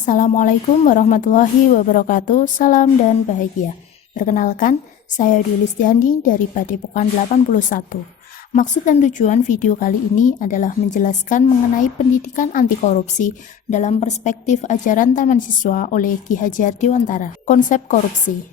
Assalamualaikum warahmatullahi wabarakatuh. Salam dan bahagia. Perkenalkan, saya Dwi Listiandi dari Padepokan 81. Maksud dan tujuan video kali ini adalah menjelaskan mengenai pendidikan anti korupsi dalam perspektif ajaran Taman Siswa oleh Ki Hajar Dewantara. Konsep korupsi.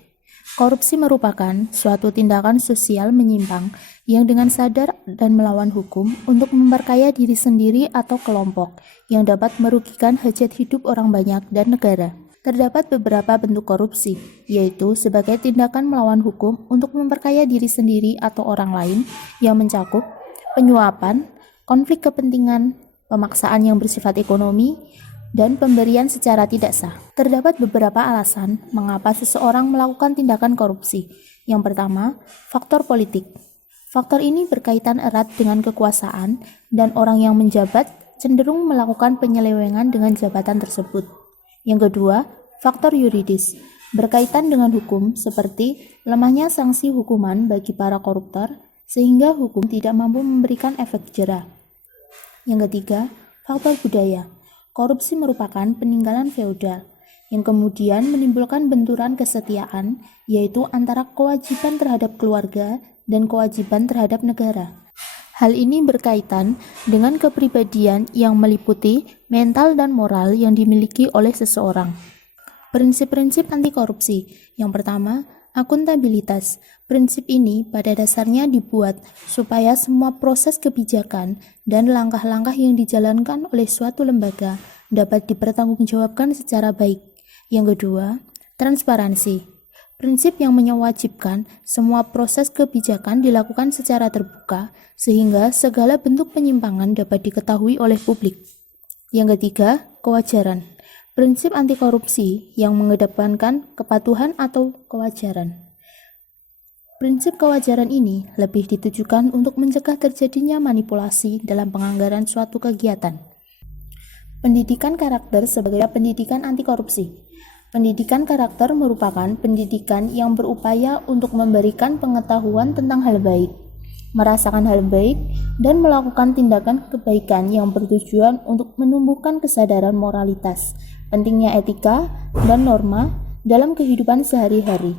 Korupsi merupakan suatu tindakan sosial menyimpang yang dengan sadar dan melawan hukum untuk memperkaya diri sendiri atau kelompok yang dapat merugikan hajat hidup orang banyak dan negara. Terdapat beberapa bentuk korupsi, yaitu sebagai tindakan melawan hukum untuk memperkaya diri sendiri atau orang lain yang mencakup penyuapan, konflik kepentingan, pemaksaan yang bersifat ekonomi, dan pemberian secara tidak sah. Terdapat beberapa alasan mengapa seseorang melakukan tindakan korupsi. Yang pertama, faktor politik. Faktor ini berkaitan erat dengan kekuasaan dan orang yang menjabat cenderung melakukan penyelewengan dengan jabatan tersebut. Yang kedua, faktor yuridis. Berkaitan dengan hukum seperti lemahnya sanksi hukuman bagi para koruptor sehingga hukum tidak mampu memberikan efek jera. Yang ketiga, faktor budaya. Korupsi merupakan peninggalan feodal yang kemudian menimbulkan benturan kesetiaan, yaitu antara kewajiban terhadap keluarga dan kewajiban terhadap negara. Hal ini berkaitan dengan kepribadian yang meliputi mental dan moral yang dimiliki oleh seseorang. Prinsip-prinsip anti korupsi. Yang pertama, akuntabilitas. Prinsip ini pada dasarnya dibuat supaya semua proses kebijakan dan langkah-langkah yang dijalankan oleh suatu lembaga dapat dipertanggungjawabkan secara baik. Yang kedua, transparansi. Prinsip yang mewajibkan semua proses kebijakan dilakukan secara terbuka sehingga segala bentuk penyimpangan dapat diketahui oleh publik. Yang ketiga, kewajaran. Prinsip anti korupsi yang mengedepankan kepatuhan atau kewajaran. Prinsip kewajaran ini lebih ditujukan untuk mencegah terjadinya manipulasi dalam penganggaran suatu kegiatan. Pendidikan karakter sebagai pendidikan anti korupsi. Pendidikan karakter merupakan pendidikan yang berupaya untuk memberikan pengetahuan tentang hal baik, merasakan hal baik, dan melakukan tindakan kebaikan yang bertujuan untuk menumbuhkan kesadaran moralitas, pentingnya etika dan norma dalam kehidupan sehari-hari.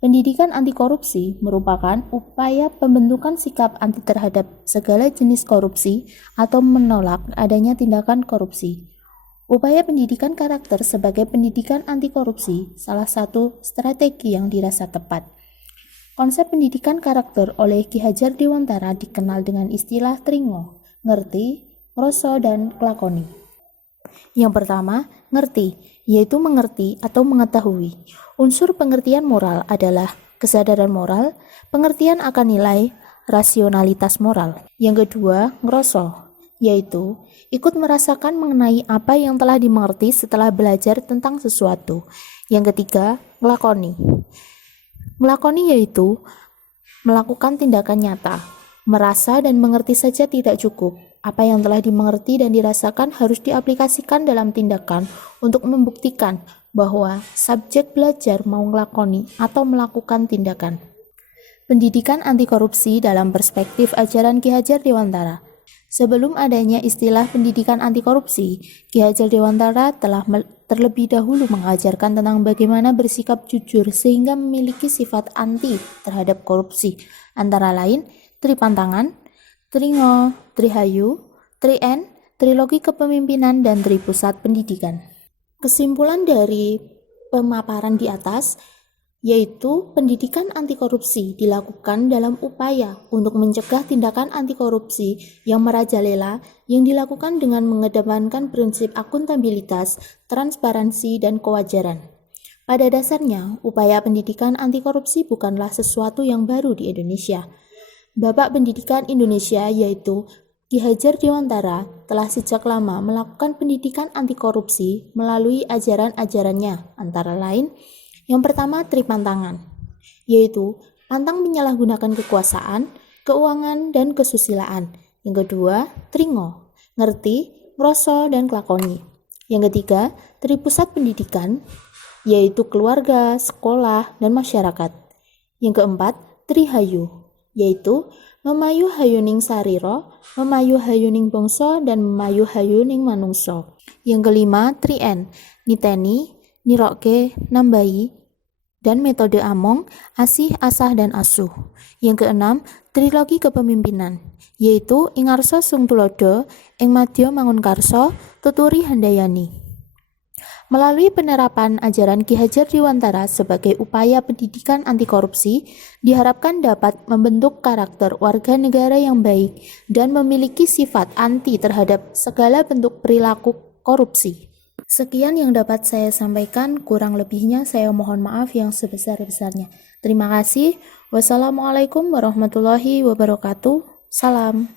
Pendidikan anti korupsi merupakan upaya pembentukan sikap anti terhadap segala jenis korupsi atau menolak adanya tindakan korupsi. Upaya pendidikan karakter sebagai pendidikan anti korupsi salah satu strategi yang dirasa tepat. Konsep pendidikan karakter oleh Ki Hajar Dewantara dikenal dengan istilah tringo, ngerti, ngroso, dan kelakoni. Yang pertama, ngerti, yaitu mengerti atau mengetahui. Unsur pengertian moral adalah kesadaran moral, pengertian akan nilai, rasionalitas moral. Yang kedua, ngroso, yaitu ikut merasakan mengenai apa yang telah dimengerti setelah belajar tentang sesuatu. Yang ketiga, ngelakoni. Melakoni yaitu melakukan tindakan nyata. Merasa dan mengerti saja tidak cukup. Apa yang telah dimengerti dan dirasakan harus diaplikasikan dalam tindakan untuk membuktikan bahwa subjek belajar mau ngelakoni atau melakukan tindakan. Pendidikan anti korupsi dalam perspektif ajaran Ki Hajar Dewantara. Sebelum adanya istilah pendidikan anti korupsi, Ki Hajar Dewantara telah terlebih dahulu mengajarkan tentang bagaimana bersikap jujur sehingga memiliki sifat anti terhadap korupsi, antara lain Tripantangan, Tringo, Trihayu, Trien, Trilogi Kepemimpinan, dan Tripusat Pendidikan. Kesimpulan dari pemaparan di atas yaitu pendidikan anti korupsi dilakukan dalam upaya untuk mencegah tindakan anti korupsi yang merajalela yang dilakukan dengan mengedepankan prinsip akuntabilitas, transparansi, dan kewajaran. Pada dasarnya, upaya pendidikan anti korupsi bukanlah sesuatu yang baru di Indonesia. Bapak Pendidikan Indonesia yaitu Ki Hajar Dewantara telah sejak lama melakukan pendidikan anti korupsi melalui ajaran-ajarannya, antara lain yang pertama Tripantangan, yaitu pantang menyalahgunakan kekuasaan, keuangan, dan kesusilaan. Yang kedua, Tringo, ngerti, ngroso, dan kelakoni. Yang ketiga, Tripusat Pendidikan, yaitu keluarga, sekolah, dan masyarakat. Yang keempat, Trihayu, yaitu memayuhayuning sarira, memayuhayuning bangsa, dan memayuhayuning manungsa. Yang kelima, 3N, niteni, nirokke, nambahi, dan metode among, asih, asah, dan asuh. Yang keenam, trilogi kepemimpinan, yaitu ing ngarsa sung tulodo, ing madya mangun karsa, tuturi handayani. Melalui penerapan ajaran Ki Hajar Dewantara sebagai upaya pendidikan anti korupsi, diharapkan dapat membentuk karakter warga negara yang baik dan memiliki sifat anti terhadap segala bentuk perilaku korupsi. Sekian yang dapat saya sampaikan, kurang lebihnya saya mohon maaf yang sebesar-besarnya. Terima kasih. Wassalamualaikum warahmatullahi wabarakatuh. Salam.